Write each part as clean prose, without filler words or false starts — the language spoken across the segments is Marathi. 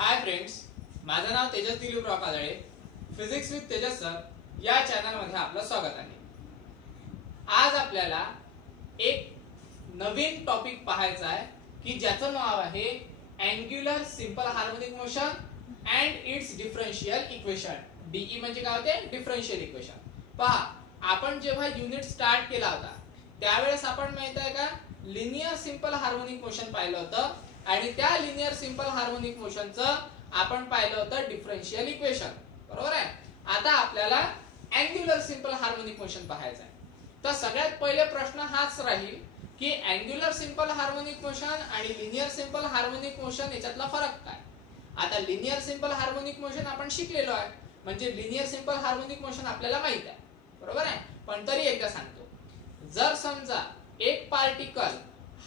हाय फ्रेंड्स, माझं नाव Tejas Dilip Kajale. Physics with Tejas sir या चॅनल मध्ये आपलं स्वागत आहे. आज आपल्याला एक नवीन टॉपिक पाहायचा आहे की ज्याचं नाव आहे angular simple harmonic motion and its differential equation. DE म्हणजे काय होते? Differential equation. पहा, आपण जेव्हा युनिट स्टार्ट केला होता त्यावेळेस आपण माहित आहे का लिनियर सिंपल हार्मोनिक मोशन पाहिलं होतं आणि त्या लिनियर सिंपल हार्मोनिक मोशनचं आपण पाहिलं होतं डिफरन्शियल इक्वेशन. बरोबर आहे. आता आपल्याला अँग्युलर सिंपल हार्मोनिक मोशन पाहायचं आहे. तर सगळ्यात पहिले प्रश्न हाच राहील की अँग्युलर सिंपल हार्मोनिक मोशन आणि लिनियर सिंपल हार्मोनिक मोशन याच्यातला फरक काय. आता लिनियर सिंपल हार्मोनिक मोशन आपण शिकलेलो आहे, म्हणजे लिनियर सिंपल हार्मोनिक मोशन आपल्याला माहित आहे. बरोबर आहे. पण तरी एकदा सांगतो, जर समजा एक पार्टिकल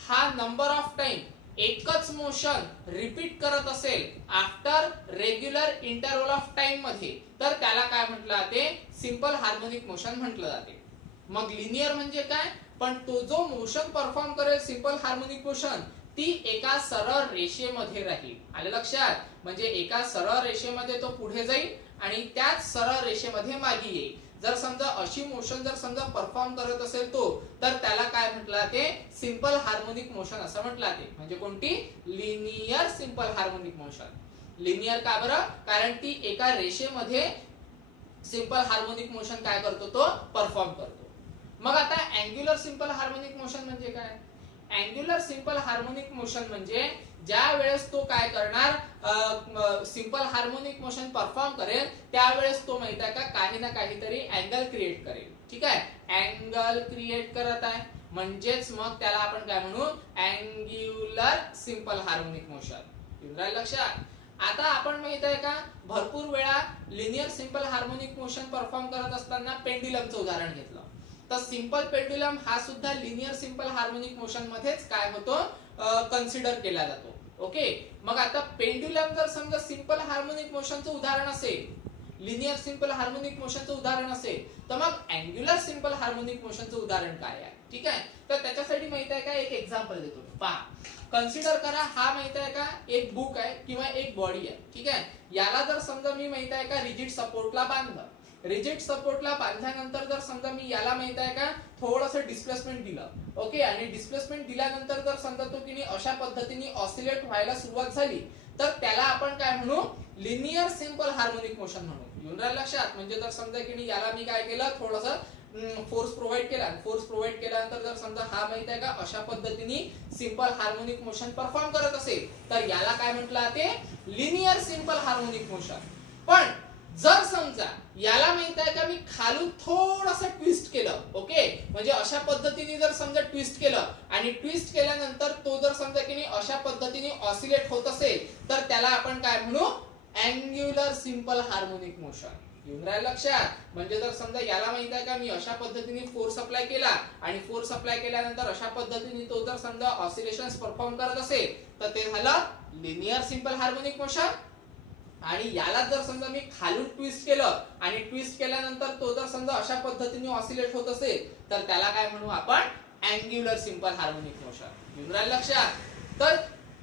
हा नंबर ऑफ टाइम एकच मोशन रिपीट करत असेल after regular interval of time मध्ये, तर त्याला काय म्हटलं जाते? सिंपल हार्मोनिक मोशन म्हटलं जाते. मग लिनियर म्हणजे काय? पण तो जो मोशन परफॉर्म करेल सिंपल हार्मोनिक मोशन ती एका सरळ रेषेमध्ये राहील. आलं लक्षात? म्हणजे एका सरळ रेषेमध्ये तो पुढे जाईल आणि त्याच सरळ रेषेमध्ये मागे येईल. जर समजा अशी मोशन जर समजा परफॉर्म करत असेल तो, तर त्याला काय म्हटलं जाते? सिंपल हार्मोनिक मोशन असं म्हटलं जाते. म्हणजे कोणती? Linear simple harmonic motion. Linear का बरं? कारण ती एका रेषेमध्ये सिंपल हार्मोनिक मोशन काय करतो? तो परफॉर्म करतो. मग आता अँग्युलर सिंपल हार्मोनिक मोशन म्हणजे काय? अँग्युलर सिंपल हार्मोनिक मोशन म्हणजे ज्या वेळेस तो काय करणार, सिंपल हार्मोनिक मोशन परफॉर्म करेल त्यावेळेस तो माहित आहे का काही ना काहीतरी अँगल क्रिएट करेल. ठीक आहे. अँगल क्रिएट करत आहे म्हणजेच मग त्याला आपण काय म्हणू? Angular simple harmonic motion. येऊन लक्षात? आता आपण माहित आहे का भरपूर वेळा linear simple harmonic motion perform करत असताना पेंड्युलमचं उदाहरण घेतलं. तर सिंपल पेंड्युलम हा सुद्धा लिनियर सिंपल हार्मोनिक मोशन मध्येच काय होतो? कन्सिडर केला जातो. ओके. मग आता पेंड्युलम जर समजा सिंपल हार्मोनिक मोशनचं उदाहरण असेल, लिनियर सिंपल हार्मोनिक मोशनचं उदाहरण असेल, तर मग अँग्युलर सिंपल हार्मोनिक मोशनचं उदाहरण काय आहे? ठीक आहे. तर त्याच्यासाठी माहित आहे का एक एक्झाम्पल देतो. पहा, कन्सिडर करा हा माहित आहे का एक बुक आहे किंवा एक बॉडी आहे. ठीक आहे. याला जर समजा मी माहित आहे का रिजिड सपोर्टला बांधलं, रिजिड सपोर्टला बांधल्यानंतर जर समजा मी याला माहित आहे का थोडंसं डिस्प्लेसमेंट दिलं. ओके. आणि डिस्प्लेसमेंट दिल्यानंतर जर समजा तो की अशा पद्धतीने ऑसिलेट व्हायला सुरुवात झाली, तर त्याला आपण काय म्हणू? लिनियर सिंपल हार्मोनिक मोशन म्हणू. येऊन राहिलं लक्षात? म्हणजे जर समजा की याला मी काय केलं, थोडंसं फोर्स प्रोव्हाइड केला. फोर्स प्रोव्हाइड केल्यानंतर जर समजा हा माहित आहे का अशा पद्धतीने सिंपल हार्मोनिक मोशन परफॉर्म करत असेल, तर याला काय म्हटलं जाते? Linear simple harmonic motion. पण जर समजा याला माहित आहे का मी खालून थोडंसं ट्विस्ट केलं, ओके, म्हणजे अशा पद्धतीने जर समजा ट्विस्ट केलं आणि ट्विस्ट केल्यानंतर तो जर समजा की अशा पद्धतीने ऑसिलेट होत असेल, तर त्याला आपण काय म्हणू? Angular simple harmonic motion. येऊन राहिलं लक्षात? म्हणजे जर समजा याला माहित आहे का मी अशा पद्धतीने फोर्स अप्लाय केला आणि फोर्स अप्लाय केल्यानंतर अशा पद्धतीने तो जर समजा ऑसिलेशन्स परफॉर्म करत असेल, तर ते झालं लिनियर सिंपल हार्मोनिक मोशन. आणि याला जर समजा मी खालून ट्विस्ट केलं आणि ट्विस्ट केल्यानंतर तो जर समजा अशा पद्धतीने ऑसिलेट होत असेल, तर त्याला काय म्हणू आपण? Angular simple harmonic motion. येऊन राहिलं लक्षात? तर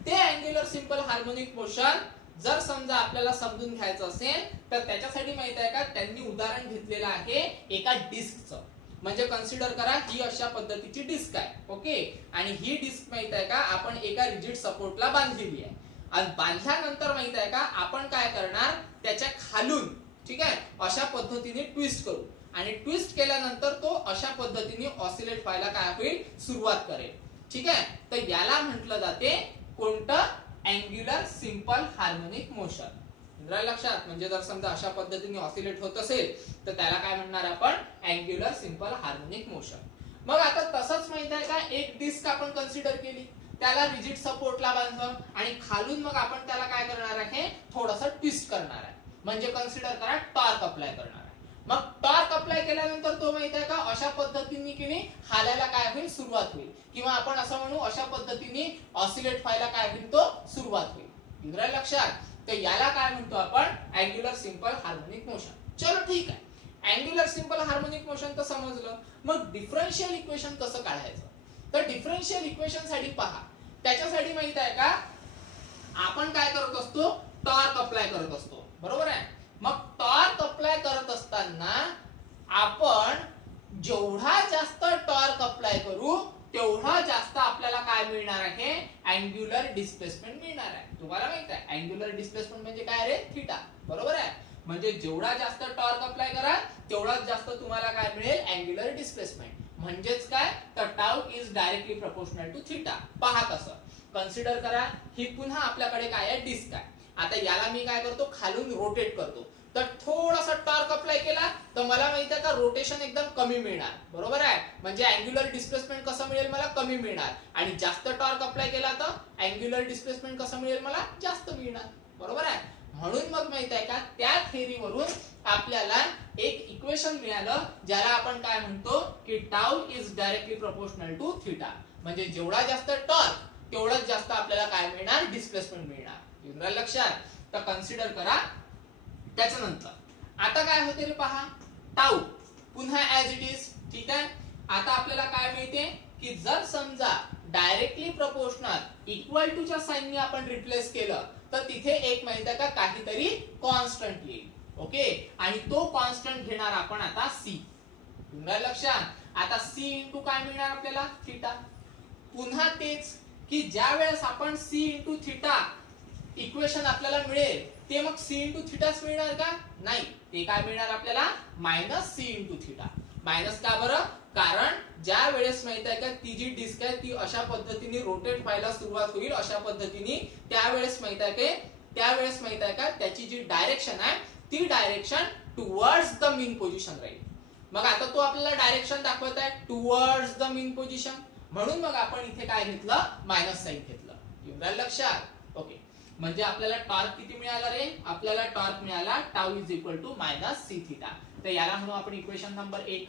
ते अँग्युलर सिंपल हार्मोनिक मोशन जर समजा आपल्याला समजून घ्यायचं असेल, तर त्याच्यासाठी माहित आहे का त्यांनी उदाहरण घेतलेलं आहे एका डिस्कचं. म्हणजे कन्सिडर करा ही अशा पद्धतीची डिस्क आहे. ओके. आणि ही डिस्क माहित आहे का आपण एका रिजिड सपोर्टला बांधलेली आहे. आणि बांधल्यानंतर माहित आहे का आपण काय करणार? त्याच्या खालून, ठीक आहे, अशा पद्धतीने ट्विस्ट करू आणि ट्विस्ट केल्यानंतर तो अशा पद्धतीने ऑसिलेट व्हायला काय होईल? सुरुवात करेल. ठीक आहे. तर याला म्हटलं जाते कोणतं? Angular simple harmonic motion. लक्षात? म्हणजे जर समजा अशा पद्धतीने ऑसिलेट होत असेल, तर त्याला काय म्हणणार आपण? Angular simple harmonic motion. मग आता तसंच माहित आहे का एक डिस्क आपण कन्सिडर केली, त्याला रिजिड सपोर्टला बांधलं आणि खालून मग आपण त्याला काय करणार आहे? थोडंसं ट्विस्ट करणार आहे. म्हणजे कन्सिडर करा टॉर्क अप्लाय करणार आहे. मग टॉर्क अप्लाय केल्यानंतर तो माहित आहे का अशा पद्धतीने की हालायला काय होईल? सुरुवात होईल. किंवा आपण असं म्हणू अशा पद्धतीने ऑसिलेट व्हायला काय होईल? तो सुरुवात होईल. येऊन राहिलं लक्षात? तर याला काय म्हणतो आपण? Angular simple harmonic motion. चलो ठीक आहे. अँग्युलर सिंपल हार्मोनिक मोशन तर समजलं. मग डिफरन्शियल इक्वेशन कसं काढायचं? तर डिफरन्शियल इक्वेशन साठी पहा, त्याच्यासाठी माहित आहे का आपण काय करत असतो? टॉर्क अप्लाय करत असतो, बरोबर आहे. मग टॉर्क अप्लाय करत असताना आपण जेवढा जास्त टॉर्क अप्लाय करू तेवढा जास्त आपल्याला काय मिळणार आहे, अँग्युलर डिस्प्लेसमेंट मिळणार आहे. तुम्हाला माहित आहे अँग्युलर डिस्प्लेसमेंट म्हणजे काय रे, थीटा, बरोबर आहे. म्हणजे जेवढा जास्त टॉर्क अप्लाय करा तेवढाच जास्त तुम्हाला काय मिळेल, अँग्युलर डिस्प्लेसमेंट. म्हणजेच काय, तर tau is directly proportional to theta. पहा कसं, कन्सिडर करा ही पुन्हा आपल्याकडे काय आहे, डिस्क आहे. आता याला मी काय करतो, खालून रोटेट करतो. तर थोडासा टॉर्क अप्लाय केला तर मला माहिती आहे का रोटेशन एकदम कमी मिळणार, बरोबर आहे. म्हणजे अँग्युलर डिस्प्लेसमेंट कसं मिळेल, मला कमी मिळणार. आणि जास्त टॉर्क अप्लाय केला तर अँग्युलर डिस्प्लेसमेंट कसं मिळेल, मला जास्त मिळणार, बरोबर आहे. म्हणून मग माहित आहे का, त्या थेअरीवरून आपल्याला एक इक्वेशन मिळालं ज्याला आपण काय म्हणतो की tau is directly proportional to theta. म्हणजे जेवढा जास्त टॉर्क तेवढाच जास्त आपल्याला काय मिळणार, डिस्प्लेसमेंट मिळणार. येऊन लक्षात. तर कन्सिडर करा. त्याच्यानंतर आता काय होते रे, पहा टाऊ पुन्हा ऍज इट इज, ठीक आहे. आता आपल्याला काय मिळते की जर समजा डायरेक्टली प्रोपोर्शनल इक्वल टू च्या साइनने आपण रिप्लेस केलं तर तिथे एक माहिती आहे का काहीतरी कॉन्स्टंट येईल, ओके. आणि तो कॉन्स्टंट घेणार आपण आता सी. लक्षात. आता सी इंटू काय मिळणार आपल्याला, थीटा. पुन्हा तेच की ज्या वेळेस आपण सी इंटू थीटा इक्वेशन आपल्याला मिळेल ते मग सी इंटू थीटाच मिळणार का, नाही. ते काय मिळणार आपल्याला, minus C into theta. Minus का बरं, कारण ज्या वेळेस माहित आहे का ती जी डिस्क आहे ती अशा पद्धतीने रोटेट व्हायला सुरुवात होईल, अशा पद्धतीने त्यावेळेस माहित आहे का त्याची जी डायरेक्शन आहे ती direction towards the mean position राहील. मग आता तो आपल्याला डायरेक्शन दाखवत आहे टुवर्ड्स द मीन पोझिशन, म्हणून मग आपण इथे काय घेतलं, मायनस साइन घेतलं. एवढं लक्षात, ओके. म्हणजे आपल्याला टॉर्क किती मिळाला रे, आपल्याला टॉर्क मिळाला tau is equal to minus C theta. तर याला म्हणू आपण इक्वेशन नंबर 1.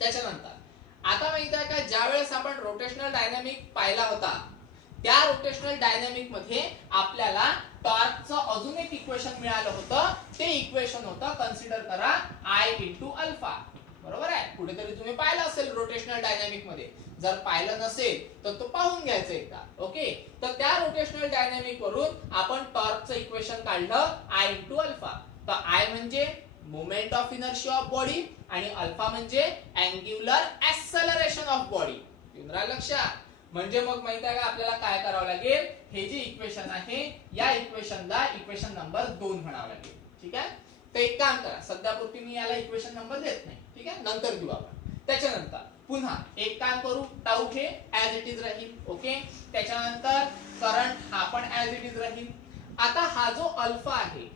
त्याच्यानंतर आता माहित आहे का ज्या वेळेस आपण रोटेशनल डायनामिक पाहिला होता त्या रोटेशनल डायनामिक मध्ये आपल्याला टॉर्कचं अजून एक इक्वेशन मिळालं होतं. ते इक्वेशन होतं, कन्सिडर करा, आय इंटू अल्फा, बरोबर आहे. कुठेतरी तुम्ही पाहिलं असेल रोटेशनल डायनामिक मध्ये, जर पाहिलं नसेल तर तो पाहून घ्यायचं एकदा, ओके. तर त्या रोटेशनल डायनामिक वरून आपण टॉर्कचं इक्वेशन काढलं आय इंटू अल्फा. तर आय म्हणजे moment of inertia of body आणि अल्फा म्हणजे अँग्युलर ऍक्सेलरेशन ऑफ बॉडी. लक्षात. म्हणजे मग माहित आहे का आपल्याला काय करावं लागेल, हे जे इक्वेशन आहे या इक्वेशनला इक्वेशन नंबर 2 म्हणावं लागेल, ठीक आहे. तर एक काम करा, सध्यापुरती मी याला इक्वेशन नंबर देत नाही, ठीक आहे, नंतर घेऊ आपण. त्याच्यानंतर पुन्हा एक काम करू, टाऊ हे ऍज इट इज राहील, ओके. त्याच्यानंतर करंट हा पण ऍज इट इज राहील. आता हा जो अल्फा आहे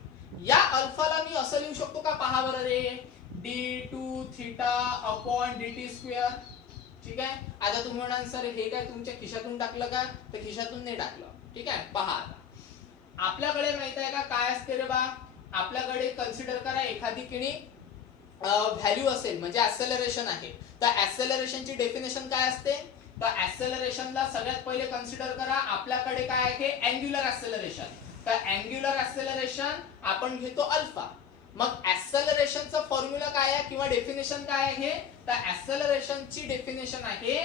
या अल्फाला मी असं लिहू शकतो का, पहा बरं रे, d2 theta upon dt square, ठीक आहे. आता तुम्ही म्हणाल सर हे काय तुमच्या खिशातून टाकलं का, तर खिशातून नाही टाकलं, ठीक आहे. पहा आता आपल्याकडे माहित आहे का काय असते रे बा, आपल्याकडे कन्सिडर करा एखादी किणी व्हॅल्यू असेल म्हणजे ऍक्सेलरेशन आहे, तर ऍक्सेलरेशनची डेफिनेशन काय असते, तर ऍक्सेलरेशनला सगळ्यात पहिले कन्सिडर करा आपल्याकडे काय आहे, अँग्युलर ऍक्सेलरेशन. तर अँग्युलर ऍक्सेलरेशन आपण घेतो अल्फा. मग ऍक्सेलरेशनचा फॉर्म्युला काय आहे किंवा डेफिनेशन काय आहे, तर ऍक्सेलरेशनची डेफिनेशन आहे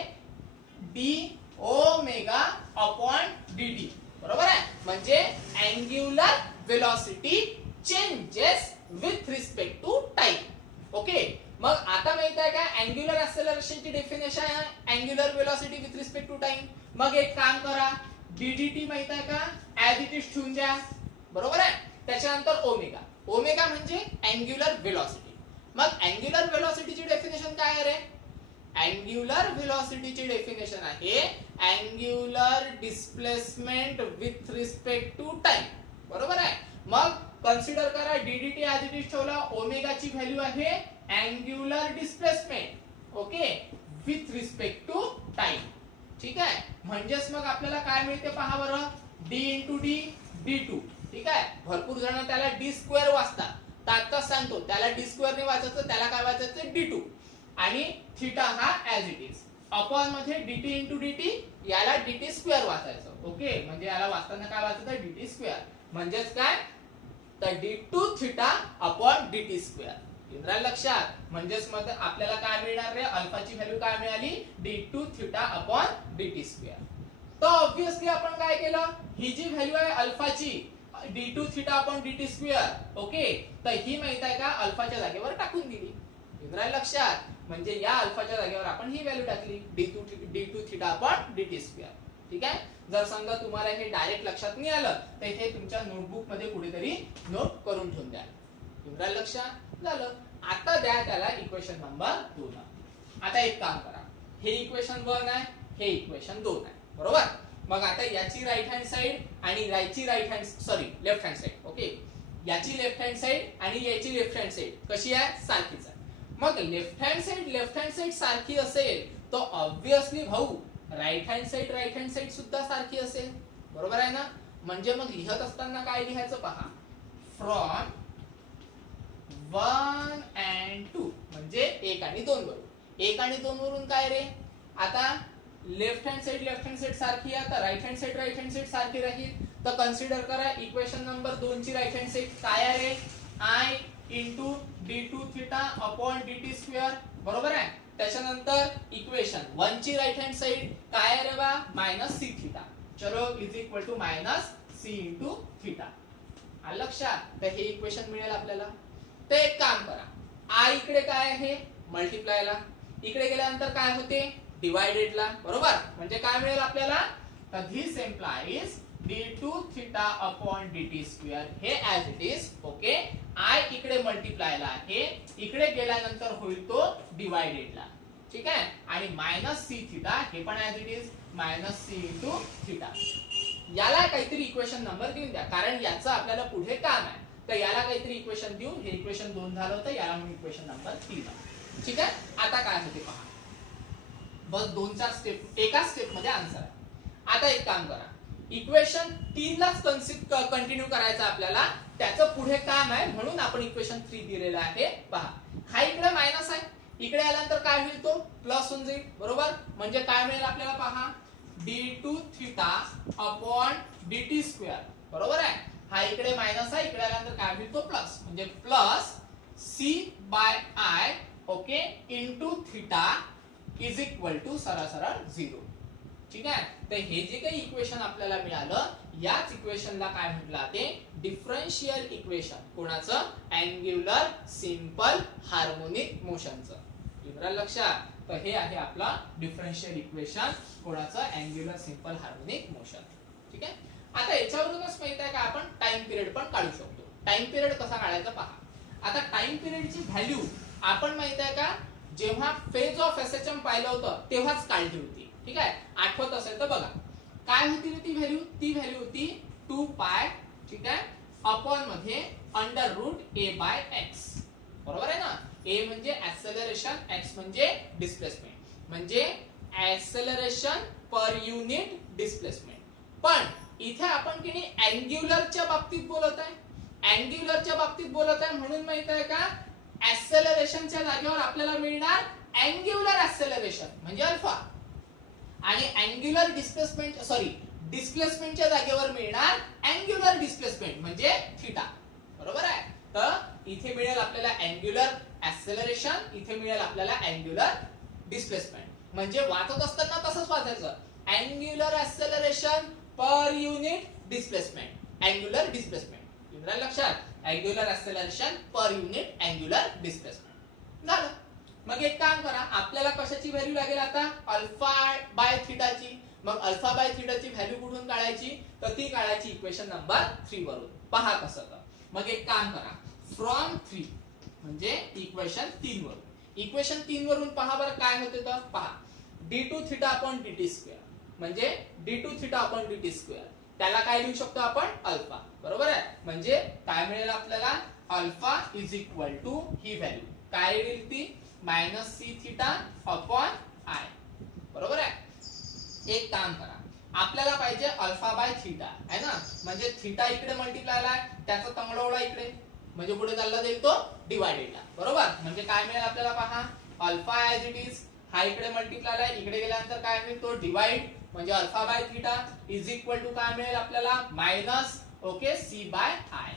डी ओमेगा अपॉन dt, बरोबर आहे. म्हणजे angular velocity changes with respect to time, okay. मग आता माहित आहे का अँग्युलर ऍक्सेलरेशनची डेफिनेशन आहे angular velocity with respect to time. मग एक काम करा, ddt माहित आहे का ऍज इट इज ठेवून द्या, बरोबर आहे. त्याच्यानंतर ओमेगा, ओमेगा म्हणजे अँग्युलर वेलोसिटी. मग अँग्युलर वेलोसिटीची डेफिनेशन काय आहे रे, अँग्युलर वेलोसिटीची डेफिनेशन आहे angular displacement with respect to time, बरोबर आहे. मग कन्सिडर करा ddt ऍज इट इज ठेवला, ओमेगाची व्हॅल्यू आहे angular displacement, okay, with respect to time, ठीक आहे. म्हणजेच मग आपल्याला काय मिळते पहा बरं, d इंटू डी d2, ठीक आहे. भरपूर जण त्याला डी स्क्वेअर वाचतात, तर आत्ताच सांगतो त्याला डी स्क्वेअर ने वाचायचं, त्याला काय वाचायचं d2. आणि थीटा हा ऍज इट इज अपॉन मध्ये dt इंटू dt, याला dt स्क्वेअर वाचायचं, ओके. म्हणजे याला वाचताना काय वाचायचं, dt स्क्वेअर. म्हणजेच काय, तर d2 theta upon dt square. इंद्राल लक्षात. म्हणजेच मग आपल्याला काय मिळणार रे, अल्फाची व्हॅल्यू काय मिळाली, d2 theta upon dt square. तर ऑब्वियसली आपण काय केलं, ही जी व्हॅल्यू आहे अल्फाची d2 theta upon dt square. Okay, तर ही माहित आहे का अल्फाच्या जागेवर टाकून दिली. येणार लक्षात, म्हणजे या अल्फाच्या जागेवर आपण ही व्हॅल्यू टाकली d2 theta upon dt square. ठीक आहे. जर समजा तुम्हाला हे डायरेक्ट लक्षात नाही आलं तर हे तुमच्या नोटबुक मध्ये कुठेतरी नोट करून ठेवून द्या. येणार लक्षात झालं. आता द्या त्याला इक्वेशन नंबर 2. आता एक काम करा, हे इक्वेशन 1 आहे, हे इक्वेशन 2 आहे, बरोबर. मग आता याची राईट हँड साइड आणि याची लेफ्ट हँड साइड. ओके, याची लेफ्ट हँड साइड आणि याची लेफ्ट हँड साइड कशी आहे, सारखीच आहे. मग लेफ्ट हँड साइड सारखी असेल तर ऑब्विसली भाऊ राईट हँड साइड सुद्धा सारखी असेल, बरोबर आहे ना. म्हणजे मग लिहत असताना काय लिहायचं पहा, फ्रॉम 1 and 2 म्हणजे 1 आणि 2 वरून. 1 आणि 2 वरून काय रे, आता लेफ्ट हँड साइड सारखी आहे तर राईट हँड साइड सारखी राहील. तर कन्सिडर करा इक्वेशन नंबर 2 ची राईट हँड साइड काय आहे रे, i into d2 theta upon dt square, बरोबर आहे. त्याच्यानंतर इक्वेशन 1 ची राईट हँड साइड काय आहे रे बा, मायनस c थिटा. चलो is equal to minus c into theta. आलं लक्षात. तर हे इक्वेशन मिळेल आपल्याला. तर एक काम करा, i इकडे काय आहे मल्टिप्लायला, इकडे गेल्यानंतर काय होते डिवायडेडला, बरोबर. म्हणजे काय मिळेल आपल्याला, तर this implies d2 theta upon dt square हे as it is. Okay, i इकडे मल्टिप्लायला आहे, इकडे गेल्यानंतर होईल तो डिवायडेडला. ठीक आहे. आणि मायनस c थिटा हे पण as it is minus c into theta. याला काहीतरी इक्वेशन नंबर देऊन द्या, कारण याचं आपल्याला पुढे काम आहे. तर याला काहीतरी इक्वेशन देऊ, हे इक्वेशन 2 झालं होतं, याला म्हणून इक्वेशन नंबर 3. ठीक आहे. आता काय होते पहा, बस 2-4 स्टेप, एका स्टेप मध्ये आन्सर आहे. आता एक काम करा, इक्वेशन 3 लाच कंटिन्यू करायचं आपल्याला, त्याचं पुढे काम आहे म्हणून आपण इक्वेशन 3 दिलेलं आहे. पहा, हा इकडे मायनस आहे, इकडे आल्यानंतर काय होईल तो प्लस होऊन जाईल, बरोबर. म्हणजे काय मिळेल आपल्याला पहा, d2 theta upon dt square, बरोबर आहे. हा इकडे मायनस आहे, इकडे आल्यानंतर काय होईल तो प्लस, म्हणजे plus c by i. Okay, into theta is equal to सरळ 0. ठीक आहे. तर हे जे काही इक्वेशन आपल्याला मिळालं, याच इक्वेशनला काय म्हटलं जाते, डिफरन्शियल इक्वेशन. कोणाचं, अँग्युलर सिंपल हार्मोनिक मोशनचं. लिहिलं लक्षात. तर हे आहे आपला डिफरन्शियल इक्वेशन, कोणाचं, अँग्युलर सिंपल हार्मोनिक मोशन. ठीक आहे. आता याच्यावरूनच माहित आहे का आपण टाइम पिरियड पण काढू शकतो. टाइम पिरियड कसा काढायचा पहा. आता टाइम पिरियडची व्हॅल्यू आपण माहित आहे का, जेव्हा फेज ऑफ एसएचएम पाहिलं होतं तेव्हाच काढली होती. ठीक आहे. आठवत असेल तर बघा काय होती ती व्हॅल्यू. ती व्हॅल्यू होती 2 पाय. ठीक आहे. अपॉन मध्ये under root a by x, बरोबर आहे ना. a म्हणजे ऍक्सेलरेशन, x म्हणजे डिस्प्लेसमेंट, म्हणजे ऍक्सेलरेशन पर युनिट डिस्प्लेसमेंट. पण इथे आपण की नाही अँग्युलरच्या बाबतीत बोलत आहे, अँग्युलरच्या बाबतीत बोलत आहे म्हणून माहित आहे का, ऍक्सेलरेशनच्या जागेवर आपल्याला मिळणार अँग्युलर ऍक्सेलरेशन म्हणजे अल्फा, आणि अँग्युलर डिस्प्लेसमेंटच्या जागेवर मिळणार अँग्युलर डिस्प्लेसमेंट म्हणजे थिटा, बरोबर आहे. तर इथे मिळेल आपल्याला अँग्युलर ऍक्सेलरेशन, इथे मिळेल आपल्याला अँग्युलर डिस्प्लेसमेंट. म्हणजे वाचत असताना तसंच वाचायचं, angular acceleration per unit displacement, angular displacement. लक्षात, angular acceleration per unit angular displacement झालं. मग एक काम करा, आपल्याला कशाची व्हॅल्यू लागेल आता, अल्फा बाय थिटाची. मग अल्फा बाय थिटाची व्हॅल्यू कुठून काढायची, तर ती काढायची इक्वेशन नंबर 3 वरून. पहा कसं तर. मग एक काम करा, फ्रॉम 3 म्हणजे इक्वेशन 3 वरून. इक्वेशन 3 वरून पहा बरं काय होते तर पहा, d2 theta upon dt square म्हणजे d2 theta upon dt square, त्याला काय लिहू शकतो आपण, अल्फा, बरोबर आहे. म्हणजे काय मिळेल आपल्याला, अल्फा इज इक्वल टू ही व्हॅल्यू काय येईल ती minus c theta upon i, बरोबर आहे. एक काम करा, आपल्याला पाहिजे अल्फा बाय थिटा आहे ना, म्हणजे थिटा इकडे मल्टिप्लाय आहे, त्याचा तंगडवळा इकडे, म्हणजे पुढे चालला जाईल तो डिवायडेडला, बरोबर. म्हणजे काय मिळेल आपल्याला पहा, अल्फा ऍज इट इज, हा इकडे मल्टिप्लाय आहे, इकडे गेल्यानंतर काय मिळेल तो डिवाइड, म्हणजे alpha by theta is equal to काय मिळेल आपल्याला minus okay c by i.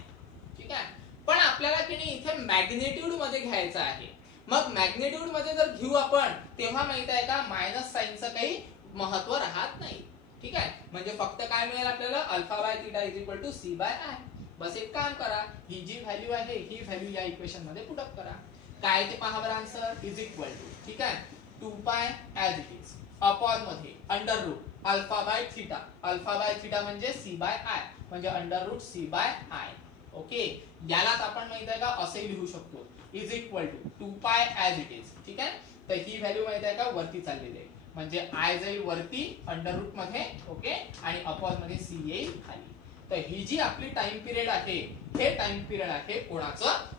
ठीक आहे. पण आपल्याला की नाही इथे मॅग्नेट्यूड मध्ये घ्यायचं आहे. मग मॅग्नेट्यूड मध्ये जर घेऊ आपण तेव्हा माहित आहे का, मायनस साइनचं काही महत्व राहत नाही. ठीक आहे. म्हणजे फक्त काय मिळेल आपल्याला, alpha by theta is equal to C by I. बस एक काम करा, ही जी व्हॅल्यू आहे ही व्हॅल्यू या इक्वेशन मध्ये पुट अप करा. काय ते पहा बरं आन्सर, इज इक्वल टू, ठीक आहे, 2 pi as it is upon मध्ये under root alpha by theta. Alpha by theta म्हणजे सी बाय आय, म्हणजे under root C by I. Okay, यालाच आपण माहित आहे का असे लिहू शकतो, is equal to 2 pi as it is. ठीक आहे, तर ही व्हॅल्यू माहित आहे का वरती चाललेली आहे, म्हणजे आय जाईल वरती अंडर रूट मध्ये, ओके, आणि अपॉन मध्ये सी येईल खाली. तर ही जी आपली टाइम पिरियड आहे, हे टाइम पिरियड आहे कोणाचं,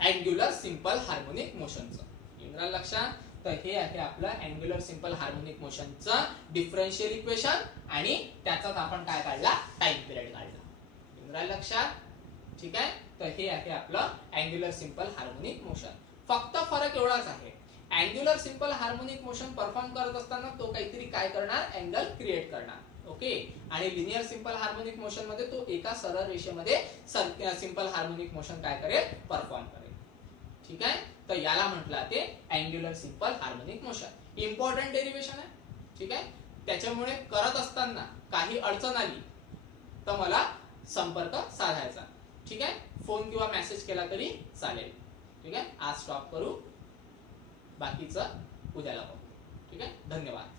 अँग्युलर सिंपल हार्मोनिक मोशनचं. इंद्रा लक्षात, तर हे आहे आपलं अँग्युलर सिंपल हार्मोनिक मोशनचं डिफरन्शियल इक्वेशन, आणि त्याचाच आपण काय काढला, टाइम पिरियड काढला. इंद्रा लक्षात, ठीक आहे. तर हे आहे आपलं अँग्युलर सिंपल हार्मोनिक मोशन. फक्त फरक एवढाच आहे, angular simple harmonic motion perform करत असताना तो काहीतरी काय करणार, अँगल क्रिएट करणार. ओके, आणि लिनियर सिंपल हार्मोनिक मोशन मध्ये तो एका सरळ रेषेमध्ये सिंपल हार्मोनिक मोशन काय करेल, परफॉर्म करेल. ठीक आहे, तर याला म्हटलं ते angular simple harmonic motion. Important derivation आहे. ठीक आहे, त्याच्यामुळे करत असताना काही अडचण आली तर मला संपर्क साधायचा. ठीक आहे, फोन किंवा मेसेज केला तरी चालेल. ठीक आहे, आज स्टॉप करू, बाकीचं उद्याला बघू. ठीक आहे, धन्यवाद.